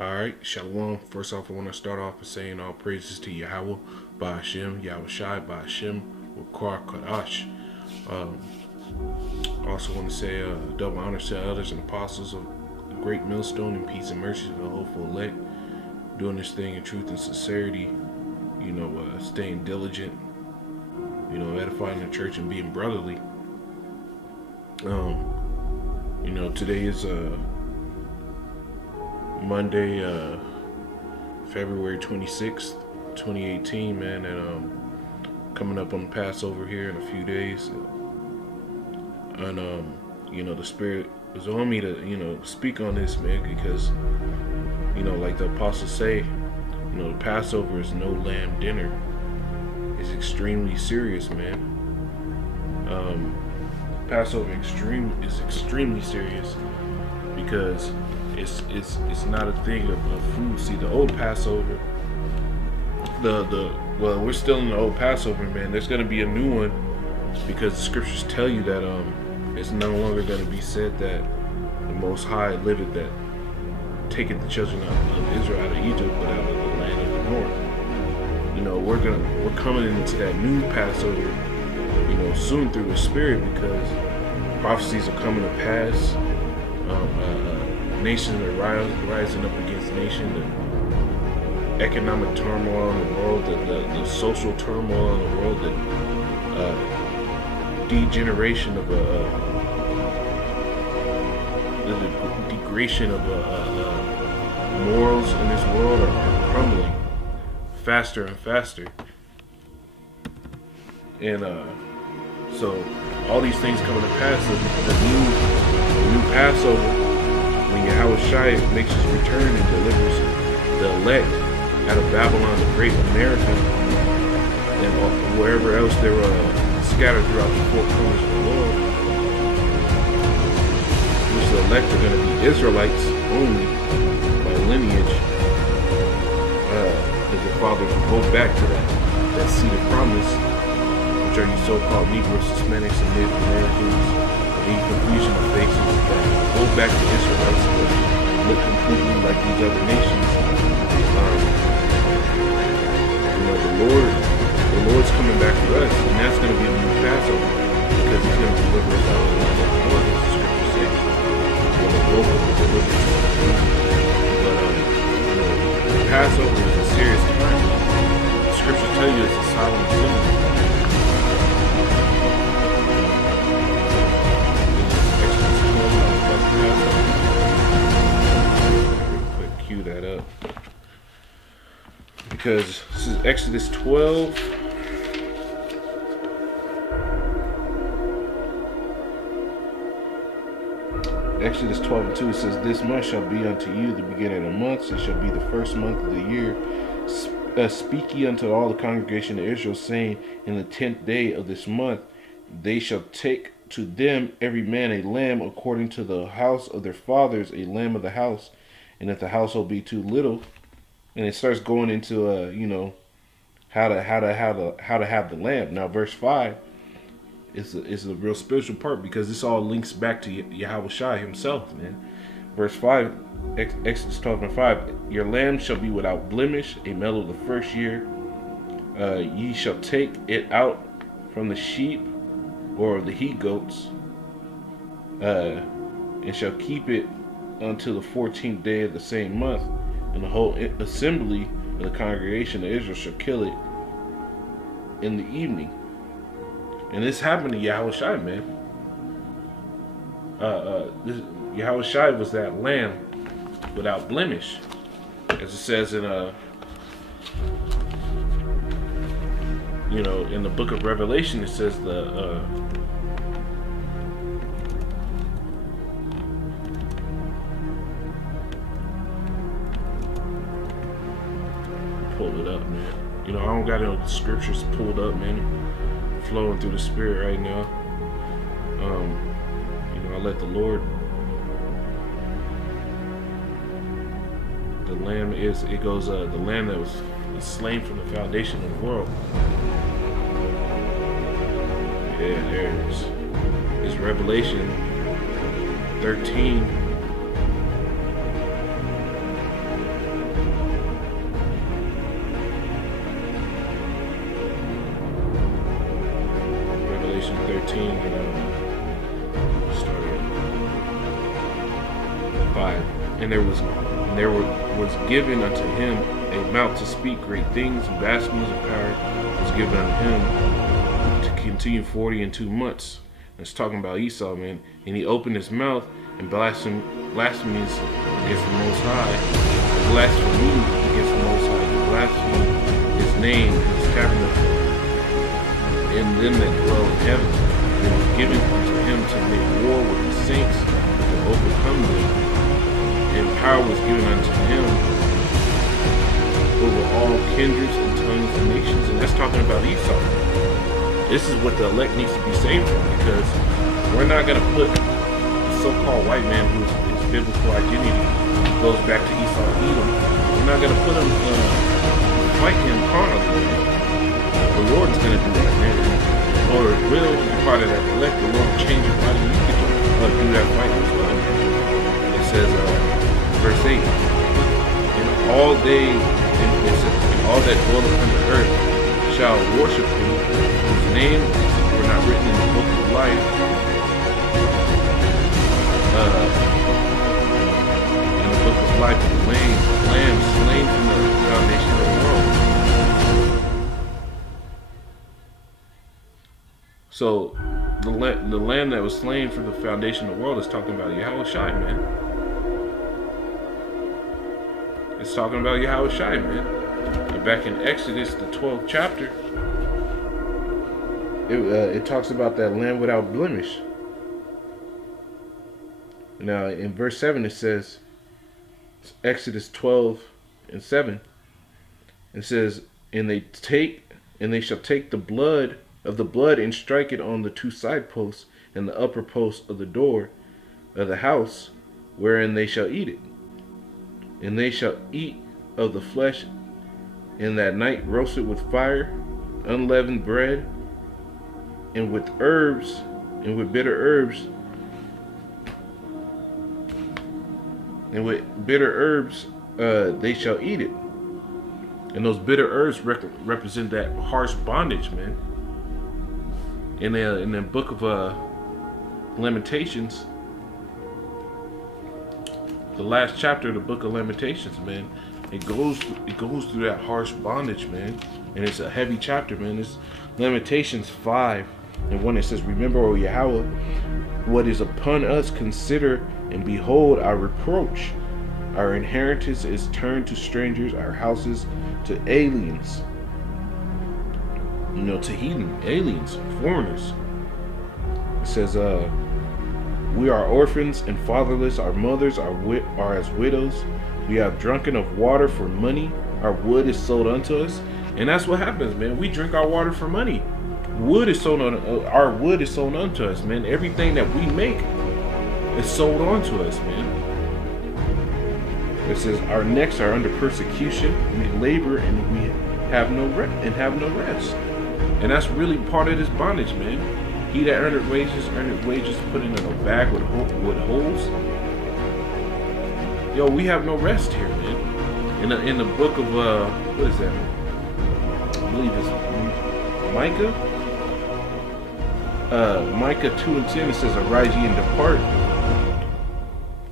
Alright, Shalom. First off, I want to start off by saying all praises to Yahweh, by Hashem, Yahweh Shai, by Hashem, Wakar Kadash. Also want to say double honors to elders and apostles of the great millstone, and peace and mercy to the hopeful elect. Doing this thing in truth and sincerity, staying diligent, edifying the church and being brotherly. Today is Monday, February 26th, 2018, man, and coming up on Passover here in a few days. And the Spirit is on me to, speak on this, man, because, like the apostles say, the Passover is no lamb dinner. It's extremely serious, man. Passover is extremely serious because it's not a thing of food. See, the old Passover, well, we're still in the old Passover, man. There's gonna be a new one because the scriptures tell you that it's no longer gonna be said that the Most High liveth, that taketh the children of Israel out of Egypt, but out of the land of the north. We're coming into that new Passover, soon through the Spirit, because prophecies are coming to pass. Nations are rising up against nation. The economic turmoil in the world, the social turmoil in the world, the degeneration of the degradation of morals in this world are crumbling faster and faster. And so all these things coming to pass. The new Passover, when Yahweh Shai makes his return and delivers the elect out of Babylon, the great America, and wherever else they were scattered throughout the four corners of the world, which the elect are going to be Israelites only by lineage, as the fathers will go back to that seed of promise, which are you so-called Negroes, Hispanics, and Native Americans, the confusion of faces that go back to Israelites but look completely like these other nations. The Lord's coming back for us, and that's going to be a new Passover, because he's going to deliver us out of the land of the Lord, as the scripture says. The Lord will deliver us. But the Passover is a serious time. The scriptures tell you it's a solemn symbol. Cue that up, because this is Exodus 12. Exodus 12:2, it says, "This month shall be unto you the beginning of months. It shall be the first month of the year. Speak ye unto all the congregation of Israel, saying, in the 10th day of this month they shall take to them every man a lamb according to the house of their fathers, a lamb of the house. And if the household be too little," and it starts going into how to have the lamb. Now verse 5 is a real spiritual part, because this all links back to Yahweh Shai himself, man. Verse 5, Exodus 12:5, "Your lamb shall be without blemish, a male of the first year. Ye shall take it out from the sheep or of the he goats, and shall keep it until the 14th day of the same month, and the whole assembly of the congregation of Israel shall kill it in the evening." And this happened to Yahweh Shai, man. Yahweh Shai was that lamb without blemish, as it says in in the book of Revelation. It says pull it up, man. I don't got any scriptures pulled up, man. Flowing through the Spirit right now. I let the Lord. The lamb is, it goes, the lamb that was slain from the foundation of the world. Yeah, there it is. It's Revelation 13. 5. And was given unto him a mouth to speak great things, and blasphemies of power was given unto him to continue 42 months. It's talking about Esau, man. And he opened his mouth and blasphemies against the Most High, blasphemies against the Most High, he blasphemed his name and his tabernacle, and them that dwell in heaven. And it was given unto him to make war with the saints, to overcome them. And power was given unto him over all kindreds and tongues and nations. And that's talking about Esau. This is what the elect needs to be saved from, because we're not going to put the so-called white man whose biblical identity goes back to Esau, Edom. We're not going to put him, fight him carnally. The Lord's going to do that, man. The Lord will be part of that elect. The Lord will change your body. You can do that fight as well. It says, verse 8, and all that dwell upon the earth shall worship him, whose name were not written in the book of life, in the book of life of the Lamb slain from the foundation of the world. So the Lamb that was slain for the foundation of the world is talking about Yahweh Shai, man. It's talking about Yahweh Shai, man. And back in Exodus, the 12th chapter, it talks about that lamb without blemish. Now, in verse 7, it says, Exodus 12:7, it says, and they shall take the blood and strike it on the 2 side posts and the upper post of the door of the house, wherein they shall eat it. And they shall eat of the flesh in that night, roasted with fire, unleavened bread, and with herbs, and with bitter herbs, they shall eat it. And those bitter herbs represent that harsh bondage, man. In the book of Lamentations, the last chapter of the book of Lamentations, man, it goes through that harsh bondage, man, and it's a heavy chapter, man. It's Lamentations 5:1. It says, remember, O Yahweh, what is upon us, consider and behold our reproach. Our inheritance is turned to strangers, our houses to aliens. To heathen, aliens, foreigners. It says, we are orphans and fatherless. Our mothers are as widows. We have drunken of water for money. Our wood is sold unto us. And that's what happens, man. We drink our water for money. Our wood is sold unto us, man. Everything that we make is sold onto us, man. It says, our necks are under persecution. We labor and we have no rest. And that's really part of this bondage, man. He that earned wages put in a bag with holes. Yo, we have no rest here, man. In the book of what is that? I believe it's Micah. Micah 2:10, it says, arise ye and depart,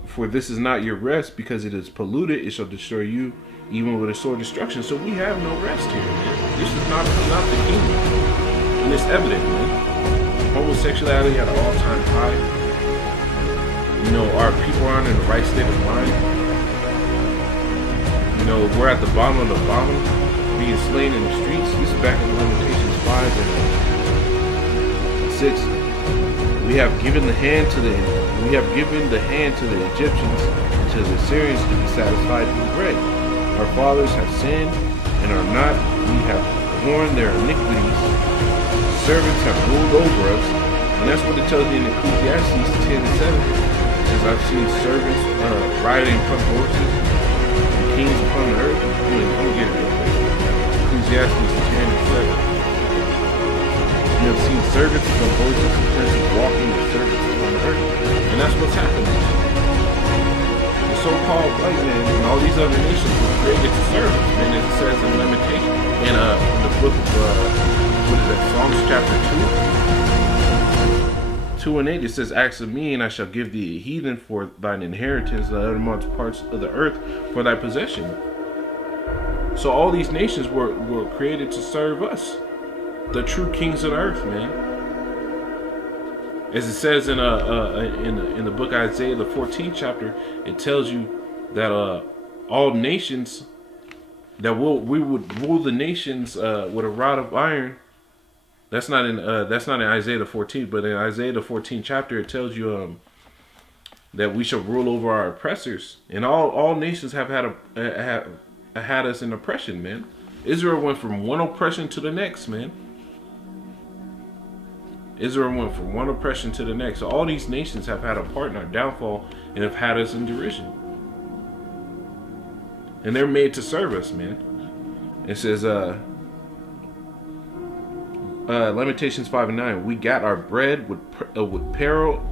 for this is not your rest, because it is polluted, it shall destroy you, even with a sword destruction. So we have no rest here, man. This is not the kingdom. And it's evident, man. Homosexuality at an all-time high. Our people aren't in the right state of mind. We're at the bottom of the bottom, being slain in the streets. This is back in Lamentations 5:6. We have given the hand to the Egyptians, to the Syrians to be satisfied with bread. Our fathers have sinned and are not. We have borne their iniquities. Servants have ruled over us. And that's what it tells you in Ecclesiastes 10:7. It says, I've seen servants riding upon horses and kings upon the earth. I'm gonna get it real quick. Ecclesiastes 10:7. You have seen servants upon horses and princes walking with servants upon the earth. And that's what's happening. The so-called white man and all these other nations were created to serve us. And as it says in Lamentation, in the book of, Psalms chapter 2. 2 and 8, it says, ask of me, and I shall give thee a heathen for thine inheritance, the uttermost parts of the earth for thy possession. So all these nations were created to serve us, the true kings of the earth, man. As it says in the book of Isaiah, the 14th chapter, it tells you that all nations, that we would rule the nations with a rod of iron. That's not in Isaiah the 14th, but in Isaiah the 14th chapter, it tells you that we shall rule over our oppressors, and all nations have had us in oppression, man. Israel went from one oppression to the next, man. Israel went from one oppression to the next. So all these nations have had a part in our downfall and have had us in derision. And they're made to serve us, man. It says, Lamentations 5 and 9. We got our bread with peril.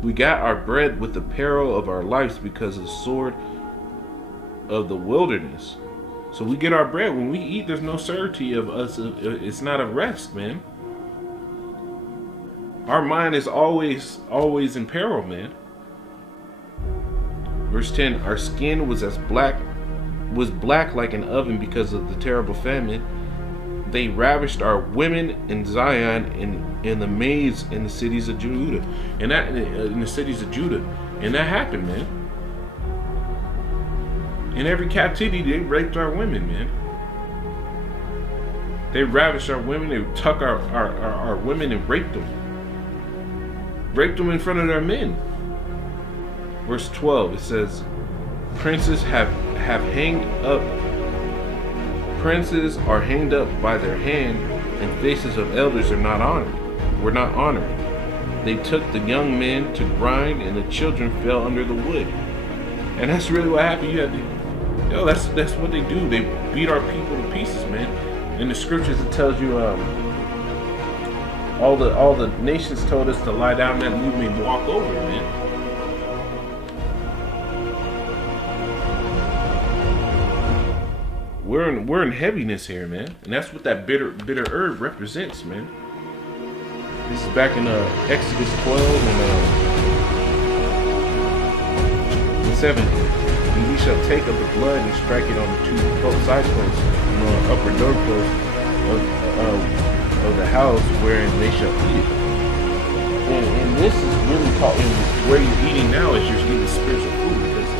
We got our bread with the peril of our lives because of the sword of the wilderness. So we get our bread. When we eat, there's no certainty of us. It's not a rest, man. Our mind is always in peril, man. Verse 10, our skin was black like an oven because of the terrible famine. They ravished our women in Zion, in the maids in the cities of Judah. And that in the cities of Judah. And that happened, man. In every captivity, they raped our women, man. They ravished our women, they took our women and raped them. Raped them in front of their men. Verse 12, it says, princes have hanged up. Princes are hanged up by their hand, and faces of elders are not honored. Were not honored. They took the young men to grind, and the children fell under the wood. And that's really what happened. You have to, that's what they do. They beat our people to pieces, man. In the scriptures, it tells you, all the nations told us to lie down and we may walk over, man. We're in heaviness here, man, and that's what that bitter herb represents, man. This is back in Exodus 12 and 7. And we shall take of the blood and strike it on the two side posts and on the upper door post of the house wherein they shall eat it. And this is really talking where you're eating now is you're eating spiritual food, because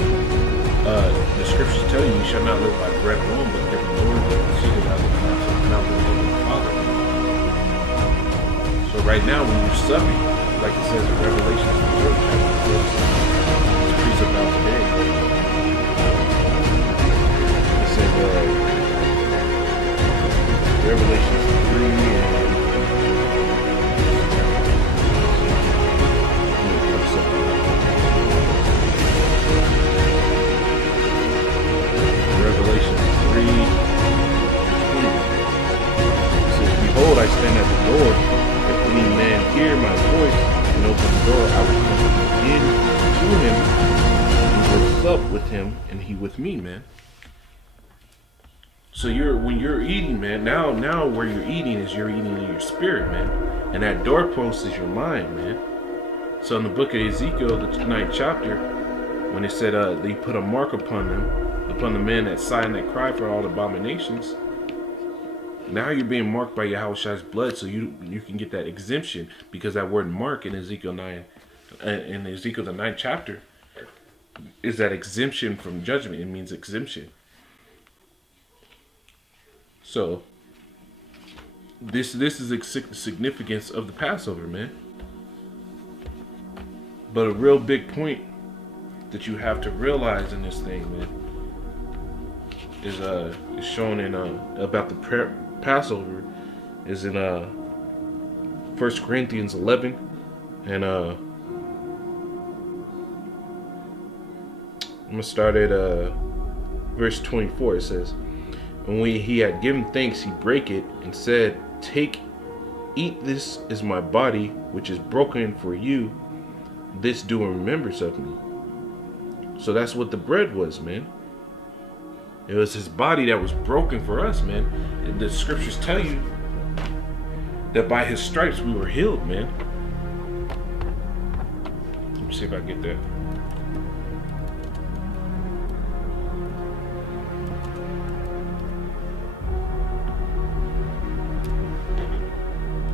the scriptures tell you shall not live by bread alone, but every word that proceedeth out of the mouth of the Father. So right now, when you're suffering, like it says in Revelation 3, chapter 6, it's preached about today. It says Revelation 3 and Revelation 3:20. It says, behold, I stand at the door. If any man hear my voice and open the door, I will come in to him and will sup with him and he with me, man. So when you're eating, man, now where you're eating is you're eating in your spirit, man. And that doorpost is your mind, man. So in the book of Ezekiel, the 9th chapter, when it said they put a mark upon them, upon the men that sigh and that cry for all abominations, now you're being marked by Yahushua's blood, so you can get that exemption, because that word mark in Ezekiel 9, in Ezekiel the 9th chapter, is that exemption from judgment. It means exemption. So this is the significance of the Passover, man. But a real big point that you have to realize in this thing, man, is shown in about the Passover is in 1 Corinthians 11 and I'm gonna start at verse 24. It says, and when he had given thanks, he brake it and said, take, eat, this is my body, which is broken for you. This do in remembrance of me. So that's what the bread was, man. It was his body that was broken for us, man. And the scriptures tell you that by his stripes we were healed, man. see if I get that.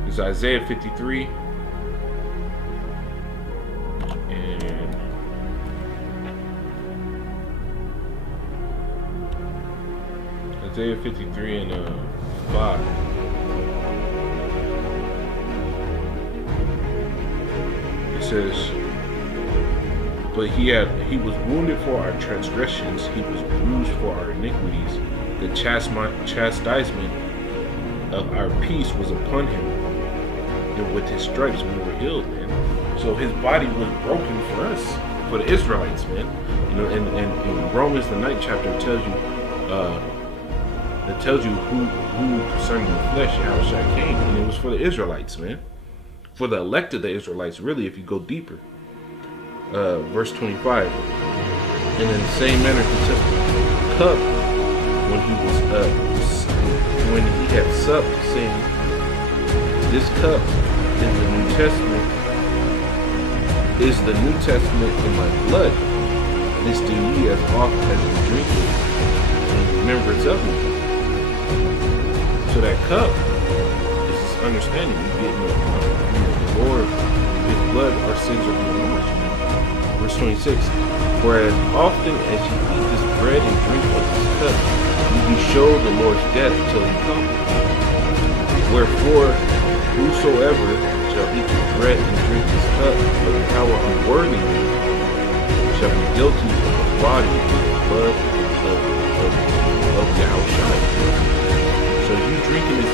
It's Isaiah 53. And Isaiah 53 and 5. It says, but he was wounded for our transgressions, he was bruised for our iniquities. The chastisement of our peace was upon him, and with his stripes we were healed, man. So his body was broken for us, for the Israelites, man. You know, and in Romans the 9th chapter it tells you who concerning the flesh Yahushua came, and it was for the Israelites, man. For the elect of the Israelites, really, if you go deeper. Verse 25. And in the same manner he took the cup when he had supped, saying, this cup is the New Testament in my blood. This do ye as oft as you drink it in remembrance of me. So that cup is this understanding. We get the Lord, his blood, our sins are being washed. Verse 26. For as often as ye eat this bread and drink of this cup, ye do show the Lord's death till he come. Wherefore, whosoever shall eat this bread and drink this cup of the power unworthily shall be guilty of the body and the blood of Yahushua. So if you drinking this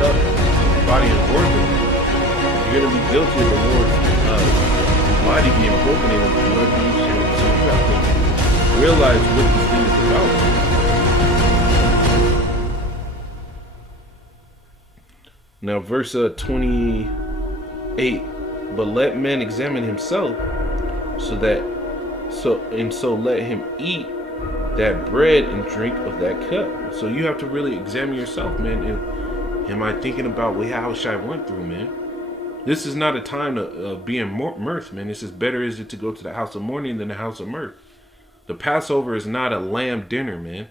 cup, the body unworthily, you're going to be guilty of the Lord's body being broken and the blood being shed. So you have to realize what this thing is about. Now, verse 28. But let man examine himself, so let him eat that bread and drink of that cup. So you have to really examine yourself, man. And am I thinking about what Yahushua went through, man? This is not a time to be in mirth, man. This is better is it to go to the house of mourning than the house of mirth. The Passover is not a lamb dinner, man.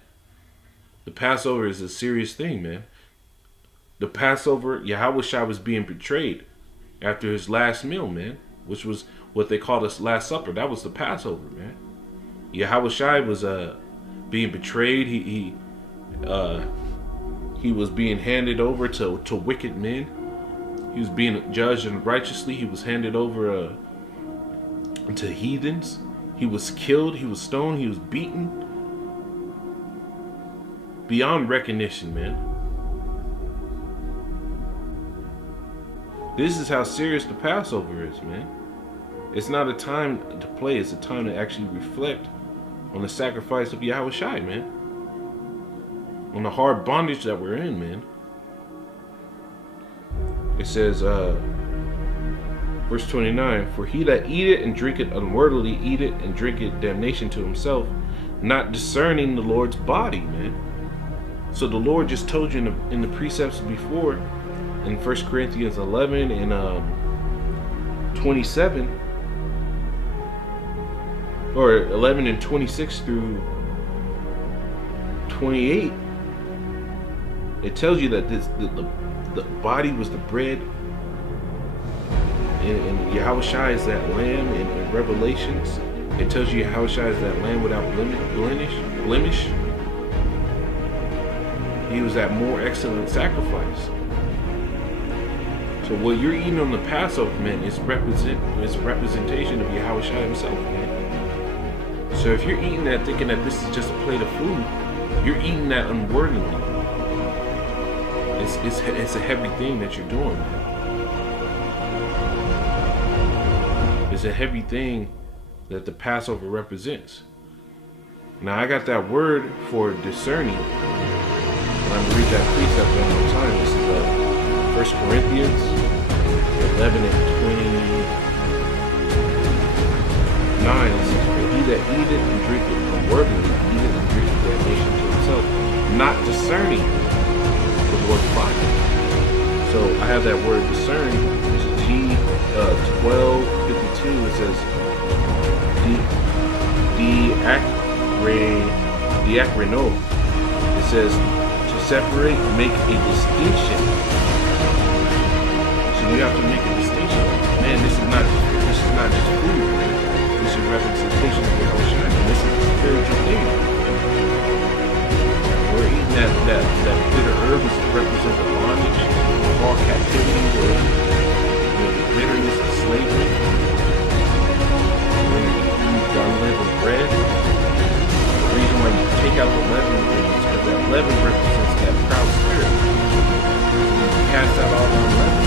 The Passover is a serious thing, man. The Passover, Yahushua was being betrayed after his last meal, man, which was what they called his Last Supper. That was the Passover, man. Yahushua was being betrayed. He was being handed over to wicked men. He was being judged unrighteously. He was handed over to heathens. He was killed. He was stoned. He was beaten beyond recognition, man. This is how serious the Passover is, man. It's not a time to play. It's a time to actually reflect on the sacrifice of Yahushua, man. On the hard bondage that we're in, man. It says, verse 29, for he that eateth and drinketh unworthily eateth and drinketh damnation to himself, not discerning the Lord's body, man. So the Lord just told you in the precepts before, in 1 Corinthians 11 and 27, or 11 and 26 through 28, it tells you that the body was the bread, and Yahushua is that lamb. In Revelations, it tells you Yahushua is that lamb without blemish. He was that more excellent sacrifice. So what you're eating on the Passover, man, is representation of Yahushua himself, man. So if you're eating that thinking that this is just a plate of food, you're eating that unworthily. It's a heavy thing that you're doing, man. It's a heavy thing that the Passover represents. Now I got that word for discerning. And I'm gonna read that precept one more time. This is 1 Corinthians 11 and 29. It says, for he that eateth and drinketh unworthily eateth and drinketh damnation to himself, not discerning the Lord's body. So I have that word discern, which is G 12:52. it says, diakrino. It says to separate, make a distinction. So you have to make a distinction. Man, this is not just food, man. This is representation of the ocean. And this is a spiritual thing. We're eating that bitter herb is to represent the bondage of all captivity, the bitterness of slavery. When you eat unleavened bread, the reason why you take out the leaven is because that leaven represents that proud spirit. You cast out all the leaven.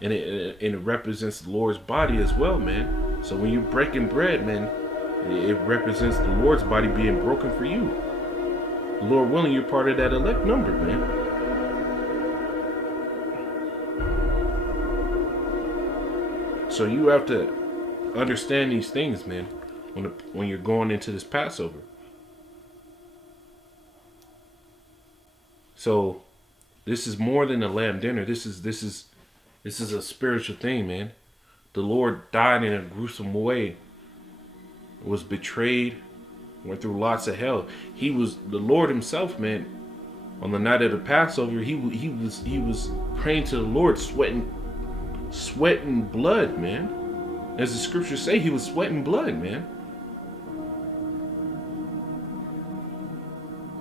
And it represents the Lord's body as well, man. So when you're breaking bread, man, it represents the Lord's body being broken for you. Lord willing, you're part of that elect number, man. So you have to understand these things, man, when you're going into this Passover. So this is more than a lamb dinner. This is a spiritual thing, man. The Lord died in a gruesome way. Was betrayed, went through lots of hell. He was the Lord himself, man. On the night of the Passover, he was praying to the Lord, sweating blood, man. As the scriptures say, he was sweating blood, man.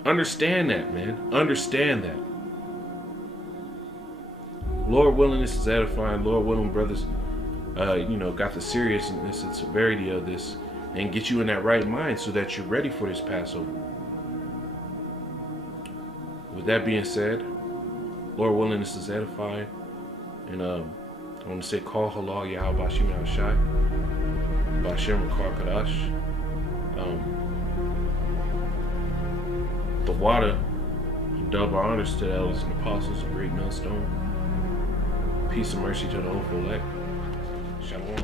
Understand that, man. Understand that. Lord willing, this is edifying. Lord willing, brothers, got the seriousness and severity of this, and get you in that right mind so that you're ready for this Passover. With that being said, Lord willing, this is edifying. And I want to say, call halal Yahweh Bashim Al Shai, Bashim Rakar Kadash. The water, double honors to the elders and apostles, a great millstone. Peace and mercy to the whole elect. Shalom.